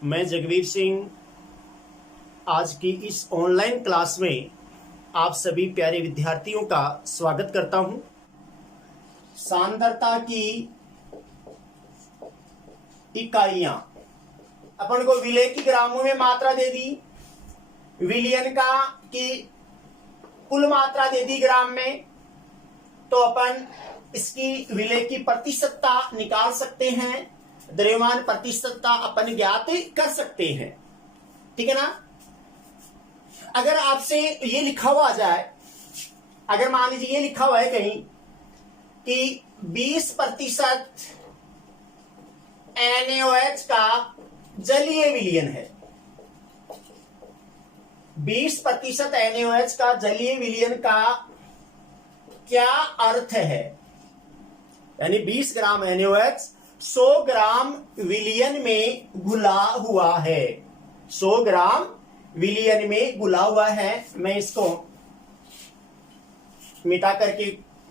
मैं जगवीर सिंह आज की इस ऑनलाइन क्लास में आप सभी प्यारे विद्यार्थियों का स्वागत करता हूं। सांद्रता की इकाइयां अपन को विलेय की ग्रामों में मात्रा दे दी, विलियन का की कुल मात्रा दे दी ग्राम में, तो अपन इसकी विलेय की प्रतिशतता निकाल सकते हैं, द्रव्यमान प्रतिशतता अपन ज्ञात कर सकते हैं। ठीक है ना। अगर आपसे ये लिखा हुआ आ जाए, अगर मान लीजिए ये लिखा हुआ है कहीं कि 20% NaOH का जलीय विलयन है, 20% NaOH का जलीय विलयन का क्या अर्थ है, यानी 20 ग्राम NaOH 100 ग्राम विलयन में घुला हुआ है, 100 ग्राम विलयन में घुला हुआ है। मैं इसको मिटा करके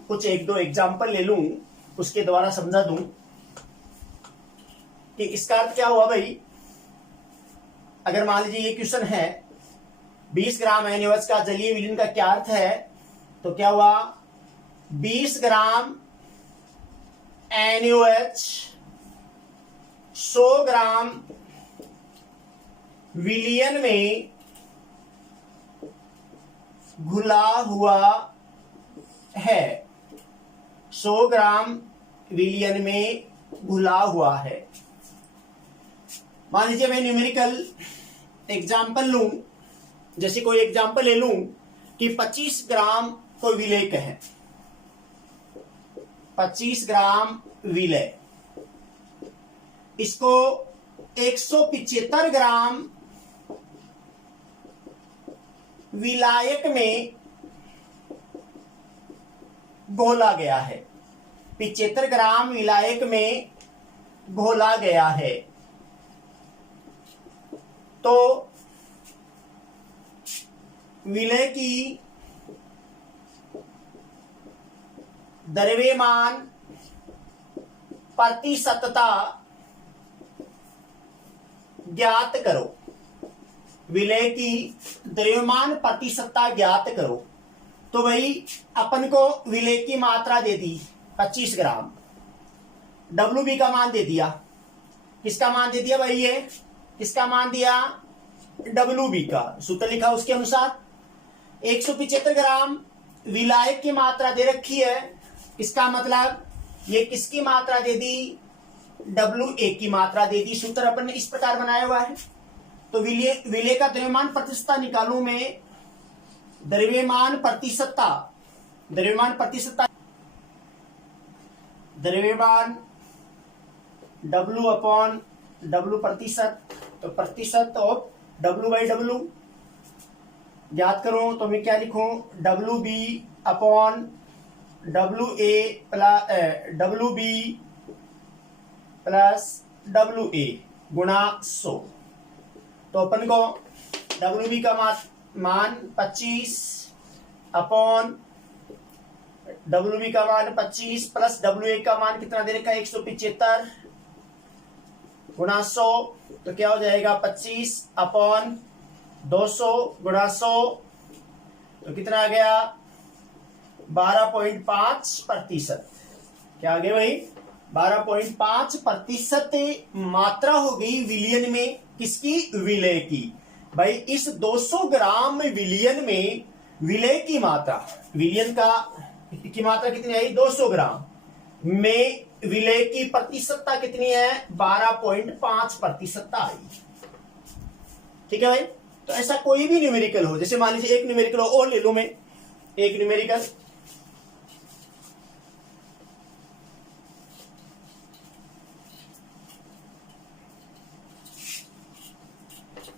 कुछ एक दो एग्जाम्पल ले लूं, उसके द्वारा समझा दूं कि इसका अर्थ क्या हुआ भाई। अगर मान लीजिए ये क्वेश्चन है 20 ग्राम NaOH का जलीय विलयन का क्या अर्थ है, तो क्या हुआ 20 ग्राम NaOH 100 ग्राम विलयन में घुला हुआ है, 100 ग्राम विलयन में घुला हुआ है। मान लीजिए मैं न्यूमेरिकल एग्जाम्पल लूं, जैसे कोई एग्जाम्पल ले लूं कि 25 ग्राम कोई विलेय कहे, 25 ग्राम विलेय, इसको 175 ग्राम विलायक में घोला गया है, 75 ग्राम विलायक में घोला गया है। तो विलेय की द्रव्यमान प्रतिशतता ज्ञात करो, विलेय की द्रव्यमान प्रतिशतता ज्ञात करो। तो भाई अपन को विलेय की मात्रा दे दी 25 ग्राम, WB का मान दे दिया, किसका मान दे दिया भाई, ये किसका मान दिया, WB का, सूत्र लिखा उसके अनुसार। 175 ग्राम विलायक की मात्रा दे रखी है, इसका मतलब ये किसकी मात्रा दे दी, WA की मात्रा दे दी। सूत्र अपन ने इस प्रकार बनाया हुआ है। तो विलेय का द्रव्यमान प्रतिशतता निकालू मैं, द्रव्यमान प्रतिशतता, द्रव्यमान W प्रतिशत, तो प्रतिशत ऑफ W/W ज्ञात करो। तो मैं क्या लिखूं, WB upon WA WB plus WA गुणा 100। तो अपन को WB का मान 25 अपॉन WB का मान 25 प्लस WA का मान कितना दे रखा है, 175 गुणा 100। तो क्या हो जाएगा 25 अपॉन 200 गुणा 100, तो कितना आ गया 12.5%। क्या आ गया भाई, 12.5% मात्रा हो गई विलयन में, किसकी, विलेय की। भाई इस 200 ग्राम विलयन में विलेय की मात्रा, विलयन की मात्रा कितनी आई, 200 ग्राम में विलेय की प्रतिशतता कितनी है, 12.5% आई। ठीक है भाई। तो ऐसा कोई भी न्यूमेरिकल हो, जैसे मान लीजिए एक न्यूमेरिकल और ले लूं मैं, एक न्यूमेरिकल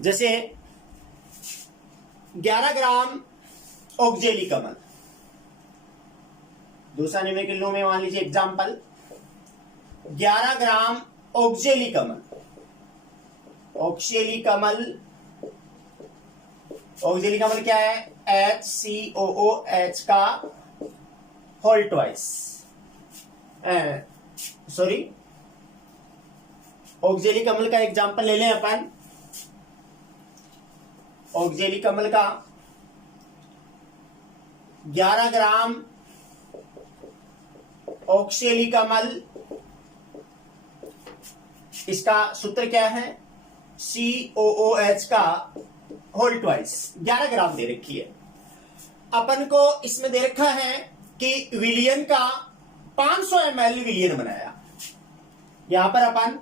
जैसे 11 ग्राम ऑक्जेलिक अम्ल, दूसरा न्यूमेरिकल लूं मैं, मान लीजिए एग्जांपल 11 ग्राम ऑक्जेलिक अम्ल, ऑक्जेलिक अम्ल क्या है, HCOOH का होल ट्वाइस, सॉरी ऑक्जेलिक अम्ल का एग्जांपल ले लें अपन ऑक्जेलिक अम्ल का 11 ग्राम ऑक्जेलिक अम्ल, इसका सूत्र क्या है, COOH का होल ट्वाइस 11 ग्राम दे रखी है। अपन को इसमें दे रखा है कि विलियन का 500 ml विलियन बनाया। यहां पर अपन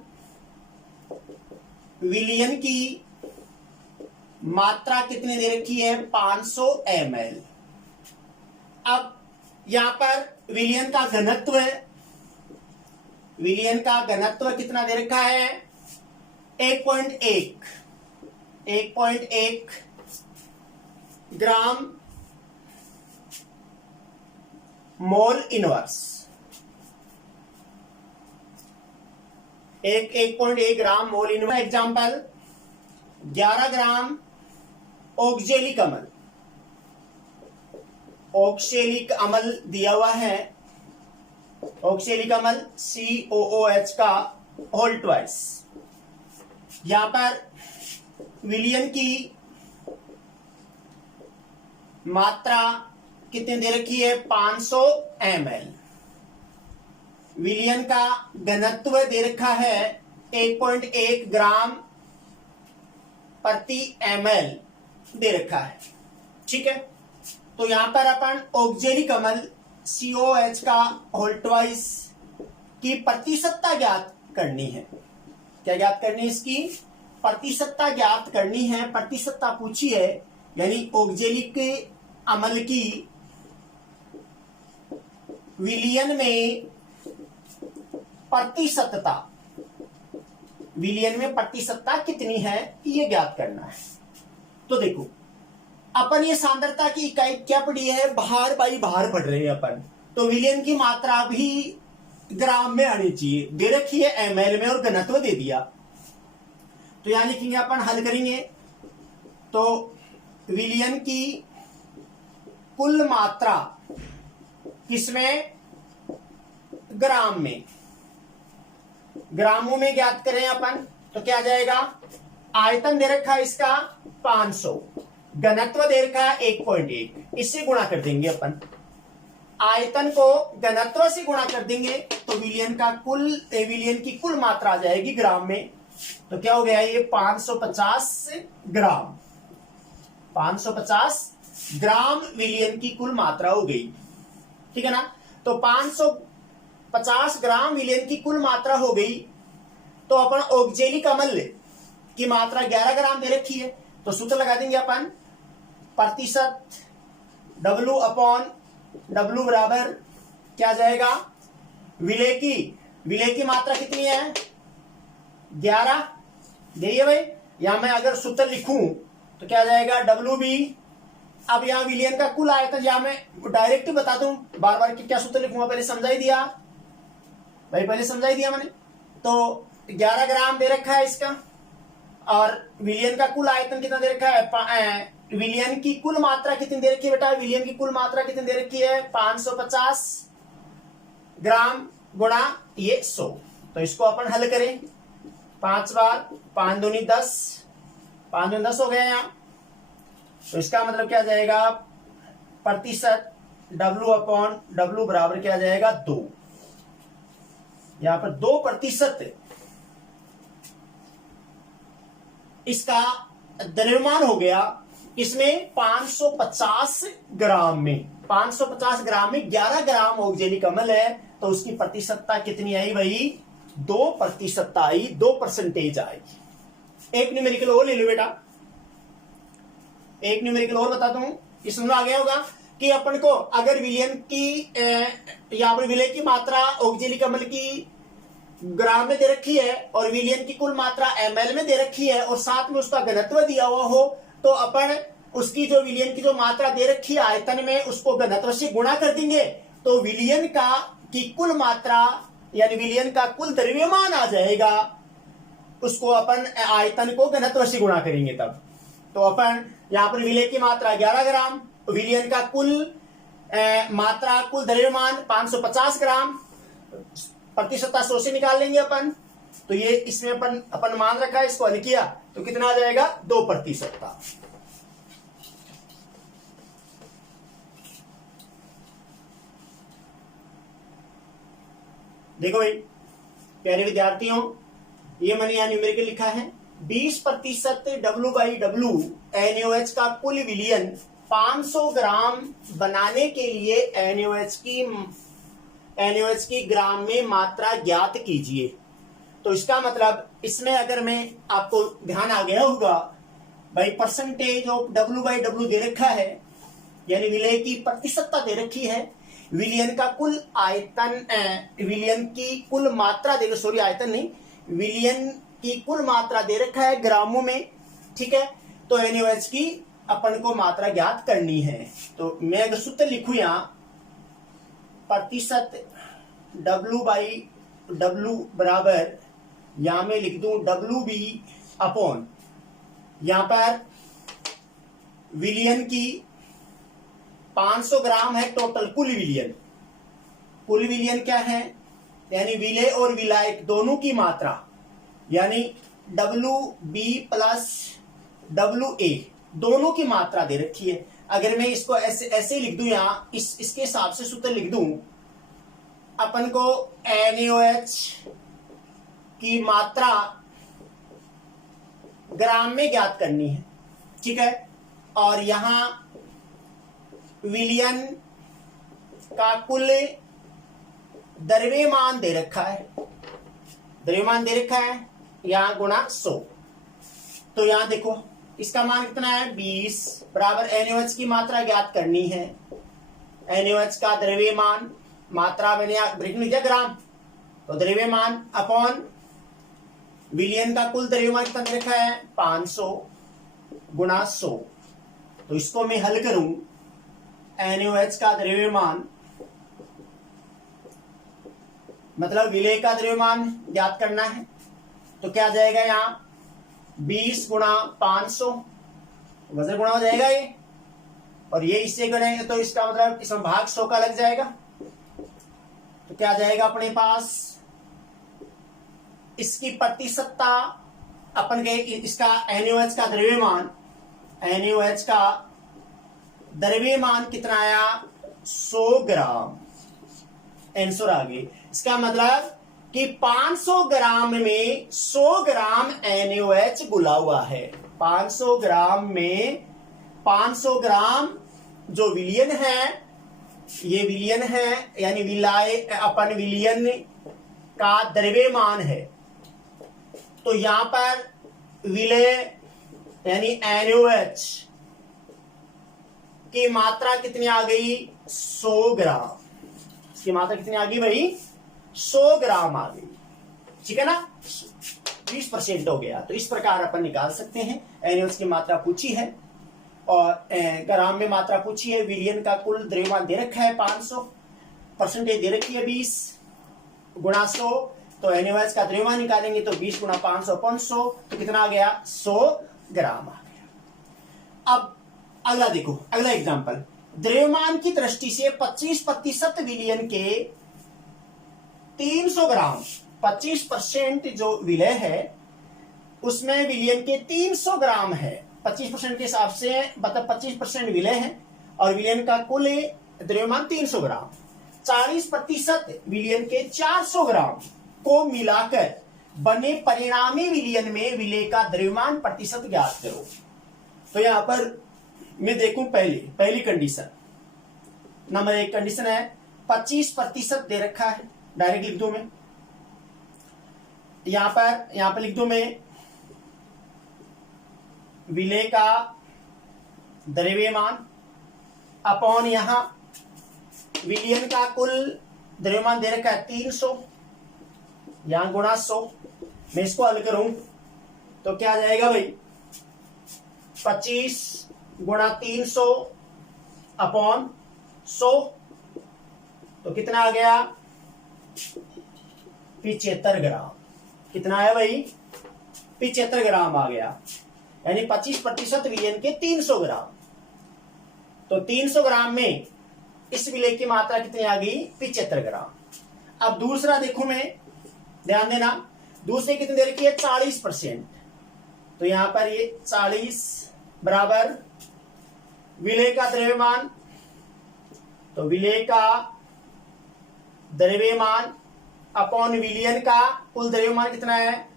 विलियन की मात्रा कितनी दे रखी है, 500 ml। अब यहां पर विलियन का घनत्व है, विलियन का घनत्व कितना दे रखा है, 1.1 ग्राम मोल इनवर्स। 1.1 ग्राम मोल इनवर्स। एग्जाम्पल 11 ग्राम ऑक्जेलिक अम्ल, ऑक्जेलिक अम्ल दिया हुआ है, ऑक्जेलिक अम्ल COOH का होल ट्वाइस। यहां पर विलियन की मात्रा कितनी दे रखी है, 500 ml। विलियन का घनत्व दे रखा है 1.1 ग्राम प्रति ml दे रखा है। ठीक है, तो यहां पर अपन ऑक्जेलिक अम्ल COOH का होल ट्वाइस की प्रतिशतता ज्ञात करनी है। क्या ज्ञात करनी है, इसकी प्रतिशतता ज्ञात करनी है। प्रतिशतता पूछी है, यानी ऑक्जेलिक अम्ल की विलियन में प्रतिशतता, विलियन में प्रतिशतता कितनी है, ये ज्ञात करना है। तो देखो अपन ये सांद्रता की इकाई क्या पढ़ी है, भार बाई भार पढ़ रहे हैं अपन, तो विलियन की मात्रा भी ग्राम में आनी चाहिए। दे रखी है ml में और घनत्व दे दिया, तो यहां लिखेंगे अपन, हल करेंगे तो विलियन की कुल मात्रा किसमें, ग्राम में, ग्रामों में ज्ञात करें अपन तो क्या जाएगा, आयतन दे रखा है इसका 500, घनत्व दे रखा है 1.1, इससे गुणा कर देंगे अपन। आयतन को घनत्व से गुणा कर देंगे तो विलियन की कुल मात्रा आ जाएगी ग्राम में। तो क्या हो गया, ये 550 ग्राम, 550 ग्राम विलियन की कुल मात्रा हो गई। ठीक है ना, तो 550 ग्राम विलियन की कुल मात्रा हो गई। तो अपन ऑक्जेलिक अम्ल की मात्रा 11 ग्राम दे रखी है, तो सूत्र लगा देंगे अपन, प्रतिशत W बराबर क्या जाएगा, विलेय की मात्रा कितनी है, 11 देखिए भाई। यहां मैं अगर सूत्र लिखूं तो क्या जाएगा, WB। अब यहां विलियन का कुल आयतन, यहां मैं डायरेक्ट बता दूं, बार बार क्या सूत्र लिखूंगा, पहले समझाई दिया भाई, पहले समझाई दिया मैंने। तो 11 ग्राम दे रखा है इसका, और विलियन का कुल आयतन कितना दे रखा है, विलियन की कुल मात्रा कितनी दे रखी है बेटा, विलियन की कुल मात्रा कितनी दे रखी है, 550 ग्राम गुणा ये 100। तो इसको अपन हल करें, 5 बार 5 दूनी 10, 5 दूनी 10 हो गया यहाँ। तो इसका मतलब क्या जाएगा, प्रतिशत W बराबर क्या जाएगा, 2। यहां पर 2% इसका द्रव्यमान हो गया। इसमें 550 ग्राम में 11 ग्राम ऑक्जेलिक अम्ल है, तो उसकी प्रतिशतता कितनी आई भाई, 2% आई, 2% आएगी। एक न्यूमेरिकल और ले लो बेटा, एक न्यूमेरिकल और बता दूं, इसमें आ गया होगा कि अपन को अगर विलियन की यहां पर विलय की मात्रा ऑक्जेलिक अम्ल की ग्राम में दे रखी है और विलियन की कुल मात्रा ml में दे रखी है और साथ में उसका घनत्व दिया हुआ हो, तो अपन उसकी जो विलियन की जो मात्रा दे रखी है आयतन में, उसको घनत्व से गुणा कर देंगे, तो विलियन का की कुल मात्रा यानी विलियन का कुल द्रव्यमान आ जाएगा। उसको अपन आयतन को घनत्व से गुणा करेंगे तब। तो अपन यहां पर विलय की मात्रा 11 ग्राम, विलियन का कुल मात्रा, कुल द्रव्यमान 550 ग्राम, प्रतिशतता 100 से निकाल लेंगे अपन। तो ये इसमें अपन मान रखा है, इसको हल किया तो कितना आ जाएगा, 2%। देखो भाई प्यारे विद्यार्थियों, ये मैंने यहाँ न्यूमेरिकल लिखा है 20% W/W NaOH का कुल विलयन 500 ग्राम बनाने के लिए NaOH की ग्राम में मात्रा ज्ञात कीजिए। तो इसका मतलब इसमें अगर मैं आपको ध्यान आ गया होगा भाई, परसेंटेज ऑफ W/W दे रखा है, यानी विलय की प्रतिशतता दे रखी है, विलयन का कुल आयतन, विलयन की कुल मात्रा दे, सॉरी आयतन नहीं, विलयन की कुल मात्रा दे रखा है ग्रामों में, ठीक है। तो NaOH की अपन को मात्रा ज्ञात करनी है। तो मैं अगर सूत्र लिखूं यहां प्रतिशत W/W बराबर, यहां मैं लिख दूं WB अपॉन, यहां पर विलयन की 500 ग्राम है टोटल कुल विलयन। कुल विलयन क्या है, यानी विलय और विलायक दोनों की मात्रा, यानी WB प्लस WA दोनों की मात्रा दे रखी है। अगर मैं इसको ऐसे लिख दूं, यहां इसके हिसाब से सूत्र लिख दूं, अपन को NaOH की मात्रा ग्राम में ज्ञात करनी है, ठीक है। और यहां विलयन का कुल द्रव्यमान दे रखा है, द्रव्यमान दे रखा है यहां गुणा 100। तो यहां देखो इसका मान कितना है 20 बराबर NaOH की मात्रा ज्ञात करनी है। NaOH का द्रव्यमान, मात्रा मैंने ब्रेक लिखा ग्राम, तो द्रव्यमान अपॉन विलयन का कुल द्रव्यमान कितना दे रखा है 500 गुणा 100। तो इसको मैं हल करूं, NaOH का द्रव्यमान मतलब विलय का द्रव्यमान ज्ञात करना है, तो क्या जाएगा यहां 20 गुणा 500, वजन गुणा हो जाएगा ये, और ये इससे गुणेंगे तो इसका मतलब इसमें भाग 100 का लग जाएगा। तो क्या जाएगा अपने पास, इसकी प्रतिशतता अपन के, इसका NaOH का द्रव्यमान, NaOH का द्रव्यमान कितना आया 100 ग्राम, आंसर आ गई। इसका मतलब कि 500 ग्राम में 100 ग्राम NaOH घुला हुआ है। 500 ग्राम में 500 ग्राम जो विलयन है, ये विलयन है, यानी अपन विलयन का द्रव्यमान है। तो यहां पर विलय यानी NaOH की मात्रा कितनी आ गई 100 ग्राम, इसकी मात्रा कितनी आ गई भाई 100 ग्राम आ गई, ठीक है ना, 20% हो गया। तो इस प्रकार अपन निकाल सकते हैं। NaOH की मात्रा पूछी है और ग्राम में मात्रा पूछी है, विलयन का कुल द्रव्यमान दे रखा है 500, परसेंटेज दे रखी है 20 गुणा 100। तो NaOH का द्रव्यमान निकालेंगे तो 20 गुणा 500 अपॉन 100, तो कितना आ गया 100 ग्राम आ गया। अब अगला देखो, अगला एग्जांपल, द्रव्यमान की दृष्टि से 25% विलयन के 300 ग्राम, 25% जो विलय है उसमें विलयन के 300 ग्राम है। 25% के हिसाब से मतलब 25% विलय है और विलयन का कुल द्रव्यमान 300 ग्राम। 40% विलयन के 400 ग्राम को मिलाकर बने परिणामी विलयन में विलय का द्रव्यमान प्रतिशत ज्ञात करो। तो यहां पर मैं देखूं पहली कंडीशन, नंबर 1 कंडीशन है 25% दे रखा है, डायरेक्ट लिख दूं मैं, यहां पर लिख दूं मैं विलय का द्रव्यमान अपॉन यहां विलयन का कुल द्रव्यमान दे रखा है 300, यहां गुणा 100। मैं इसको हल करूं तो क्या आ जाएगा भाई 25 गुणा 300 अपॉन 100, तो कितना आ गया 75 ग्राम। कितना आया भाई 75 ग्राम आ गया, यानी 25% विलयन के 300 ग्राम। तो 300 ग्राम में इस विलय की मात्रा कितनी आ गई 75 ग्राम। अब दूसरा देखो, मैं ध्यान देना, दूसरे कितनी दे रखी है 40%। तो यहां पर ये 40 बराबर विलय का द्रव्यमान, तो विलय का द्रव्यमान अपॉन विलियन का कुल द्रव्यमान कितना है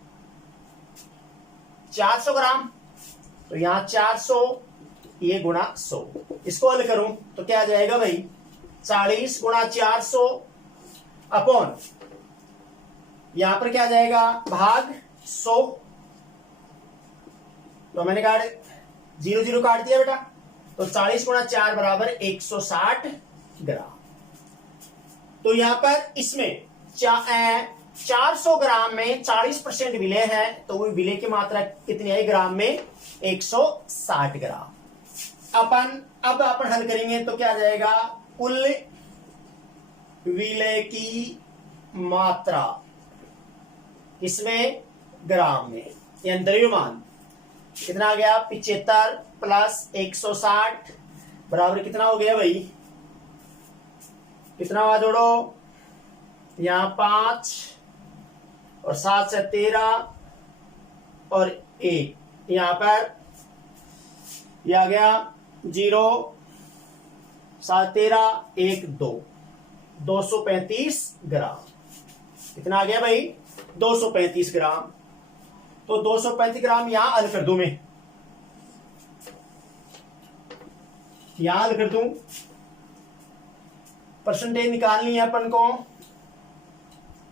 400 ग्राम। तो यहां 400 ये गुणा 100, इसको हल करूं तो क्या आ जाएगा भाई 40 गुणा 400 अपॉन यहां पर क्या आ जाएगा भाग 100। तो मैंने काट 0 काट दिया बेटा। तो 40 गुणा 4 बराबर 160 ग्राम। तो यहां पर इसमें 400 ग्राम में 40% विलेय है, तो वो विलेय की मात्रा कितनी है ग्राम में 160 ग्राम। अब अपन हल करेंगे तो क्या आ जाएगा कुल विलेय की मात्रा इसमें ग्राम में, यानी द्रव्यमान कितना आ गया 75 प्लस 160 बराबर कितना हो गया भाई, कितना हुआ जोड़ो, यहां 5 और 7 से 13 और 1, यहां पर यह आ गया 0 7 13 1 2 235 ग्राम। कितना आ गया भाई 235 ग्राम। तो 235 ग्राम यहां हल कर दूं मैं, यहां हल कर दूं, परसेंटेज निकालनी है अपन को,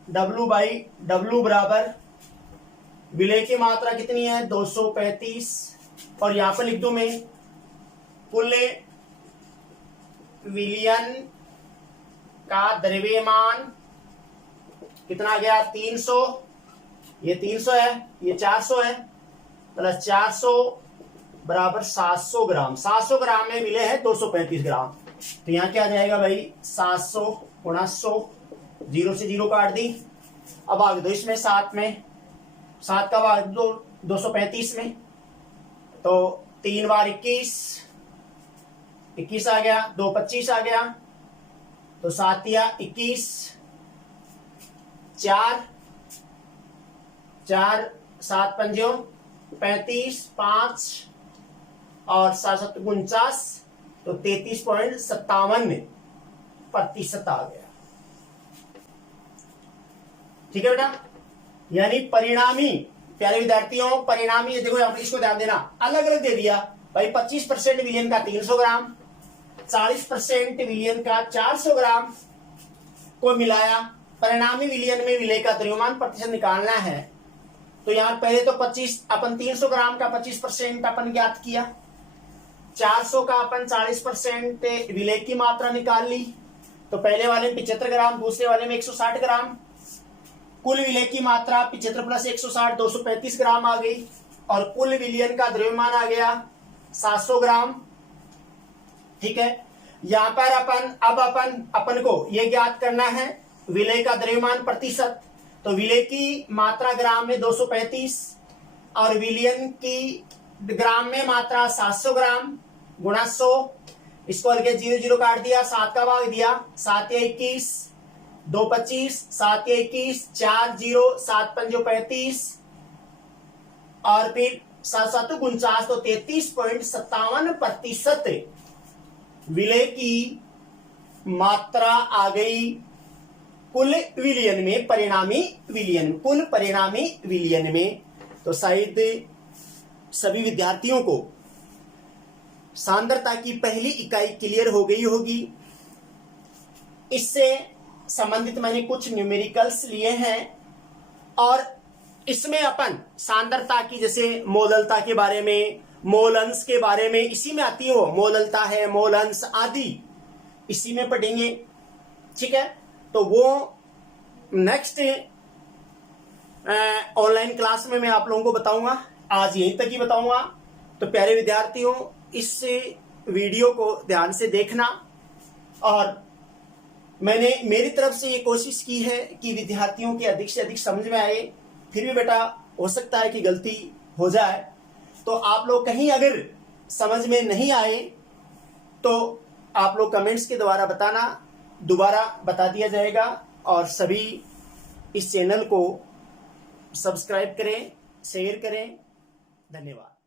W/W बराबर विलेय की मात्रा कितनी है 235 और यहां पर लिख दूं मैं कुल विलियन का द्रव्यमान कितना आ गया 300, ये 300 है ये 400 है, प्लस 400 बराबर 700 ग्राम। 700 ग्राम में विलेय है 235 ग्राम। तो यहां क्या आ जाएगा भाई 700 गुणा 100, 0 से 0 काट दी। अब भाग दो इसमें 7 में, 7 का भाग दो 235 में, तो 3 बार 21 आ गया, 2 25 आ गया, तो 7 या 21, 4 7 पंजों 35, 5 और 7 7 49, तो 33.57% आ गया। ठीक है बेटा, यानी परिणामी प्यारे विद्यार्थियों, परिणामी ये देखो इसको ध्यान देना, अलग अलग दे दिया भाई 25% विलियन का 300 ग्राम, 40% विलियन का 400 ग्राम को मिलाया। परिणामी विलियन में विलेय का द्रव्यमान प्रतिशत निकालना है। तो यहां पहले तो 25 अपन 300 ग्राम का 25% अपन ज्ञात किया, 400 का अपन 40% विलेय की मात्रा निकाल ली। तो पहले वाले में 75 ग्राम, दूसरे वाले में 160 ग्राम। कुल विलेय की मात्रा 75 प्लस 160 235 ग्राम आ गई, और कुल विलियन का द्रव्यमान आ गया 700 ग्राम। ठीक है, यहां पर अपन को यह ज्ञात करना है विलेय का द्रव्यमान प्रतिशत। तो विलेय की मात्रा ग्राम में 235 और विलियन की ग्राम में मात्रा 700 ग्राम गुणा 100, इसको हल्के 0 0 काट दिया, 7 का भाग दिया, 7 या 21, 2 25, 7 या 21, 4 0, 7 पंजो 35 और फिर 7 7 49, तो 33.57% विलेय की मात्रा आ गई कुल विलियन में, परिणामी विलियन, कुल परिणामी विलियन में। तो शायद सभी विद्यार्थियों को सांद्रता की पहली इकाई क्लियर हो गई होगी। इससे संबंधित मैंने कुछ न्यूमेरिकल्स लिए हैं, और इसमें अपन सांद्रता की जैसे मोललता के बारे में, मोल अंश के बारे में, इसी में आती हो, मोललता है, मोल अंश आदि इसी में पढ़ेंगे। ठीक है, तो वो नेक्स्ट ऑनलाइन क्लास में मैं आप लोगों को बताऊंगा, आज यहीं तक ही बताऊंगा। तो प्यारे विद्यार्थियों, इस वीडियो को ध्यान से देखना, और मैंने मेरी तरफ से ये कोशिश की है कि विद्यार्थियों के अधिक से अधिक समझ में आए। फिर भी बेटा हो सकता है कि गलती हो जाए, तो आप लोग कहीं अगर समझ में नहीं आए तो आप लोग कमेंट्स के द्वारा बताना, दोबारा बता दिया जाएगा। और सभी इस चैनल को सब्सक्राइब करें, शेयर करें। धन्यवाद।